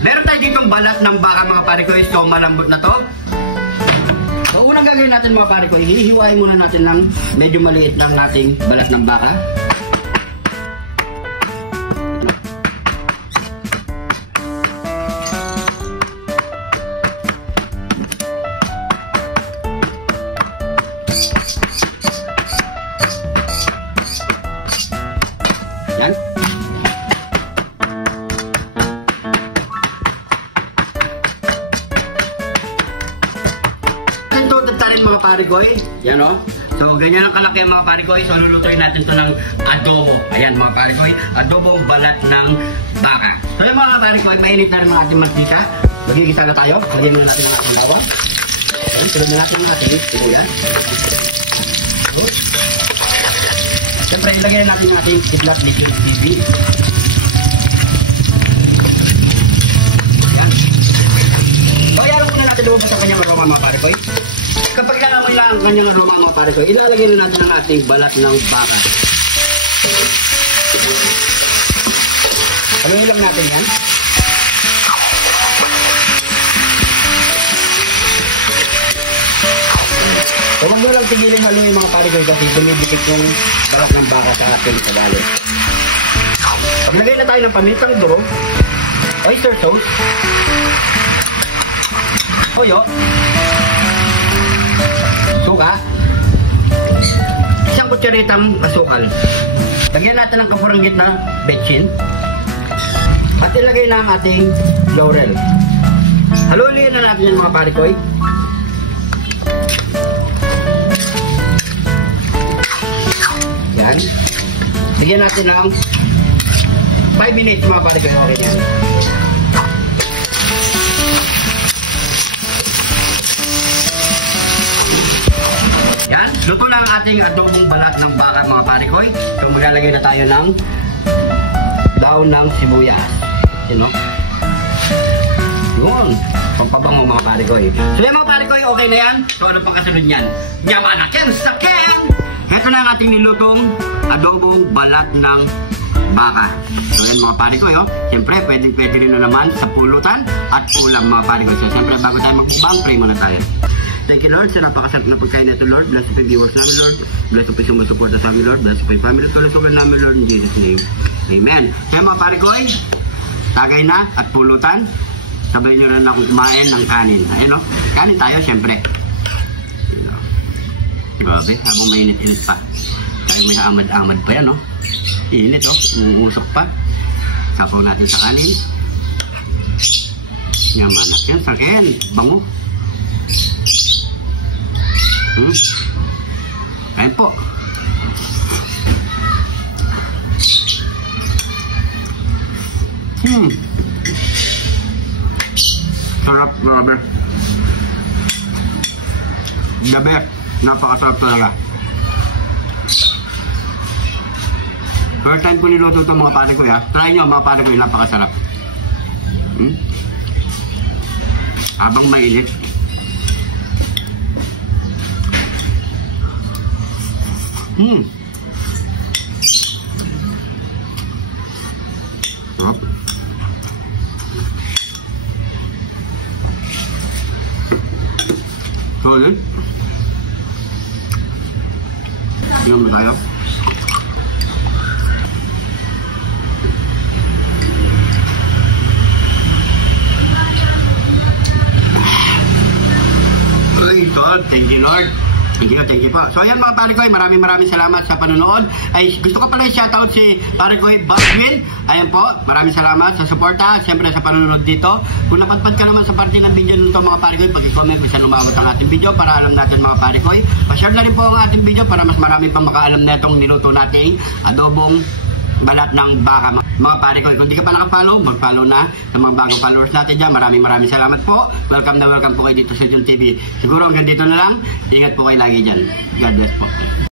Meron tayo ditong balat ng baka mga pare ko. So malambot na to. So unang gagawin natin mga pare ko, hinihiwain muna natin ng medyo maliit ng ating balat ng baka. Yan. Mga parikoy, yan o. So, ganyan ang kalaki mga parikoy. So, lulutuin natin ito ng adobo. Ayan mga parikoy, adobo balat ng baka. So, yung mga parikoy, mainit na rin ang ating mantika. Magigisa na tayo. Lagyan na natin ang ating bawang. Ayan, tulad na natin ang ating sibuyas. Siyempre, ilagay na natin ang ating kidlat ni TV. Ayan. So, yan lang muna natin lumabas sa kanyang aroma mga parikoy. Kapag nalaman lang ang kanyang aroma mga pare ko, ilalagay na natin ang ating balat ng baka. Haluin lang natin yan. So, huwag nyo lang tigilin haluin mga pare ko kasi bumibigit yung balat ng baka sa ating kagali. Paglagay na tayo ng pamitang duro, oyster sauce, toyo, suka, isang kutsaritang asukal. Lagyan natin ng kapuranggit na betchin at ilagay na ang ating laurel. Haluin na natin yung mga parikoy. Yan. Lagyan natin ng 5 minutes mga parikoy. Okay yan. Yan, luto na ang ating adobong balat ng baka mga parikoy. So maglalagay na tayo ng daon ng sibuyas. You know? Yun, pampabango mga parikoy. So yan mga parikoy, okay na yan. So ano pang kasunod yan? Yaman na ken sa ken! Ito na ang ating nilutong adobong balat ng baka. So yan mga parikoy, oh. Siyempre, pwede rin na naman sa pulutan at ulam mga parikoy. So siyempre, bago tayo magbang, pray muna tayo. Thank you Lord sa napakasarap na pagkain na ito Lord. Bless po yung viewers namin Lord. Bless po yung sumusuporta sa amin Lord. Bless po yung family tuloy-tuloy namin Lord in Jesus name. Amen. Kaya mga parikoy, tagay na at pulutan. Sabay nyo rin akong kumain ng kanin. Ayan o, kanin tayo syempre. Grabe, habang mainit-init pa. Kaya may amad-amad pa yan o. Init o, umuusok pa. Sapaw natin sa kanin. Yamanak yan, sakin, bango. Ayan po. Sarap, grabe. Gabi, napakasarap talaga. First time ko niluto ito mga pare ko ya. Try nyo mga pare ko, napakasarap. Habang mainit. Sarap. So, yun. Tingnan mo tayo. Ay, God. Thank you, Lord. Thank you po. So ayan mga pare ko, maraming salamat sa panonood. Ay gusto ko pala i-shoutout si pare ko Baldwin. Ayan po, maraming salamat sa suporta, siyempre sa panonood dito. Kung napadpad ka naman sa parte ng video nito mga pare ko, pag-i-comment kung saan umabot ang ating video para alam natin mga pare ko. Pa-share na rin po ang ating video para mas marami pang makaalam na itong niluto nating adobong balat ng baka mga pare ko. Kung di ka pa naka-follow, mag-follow na sa mga bagong followers natin dyan. Maraming salamat po. Welcome po kayo dito sa John TV. Siguro hanggang dito na lang. Ingat po kayo lagi dyan. God bless po.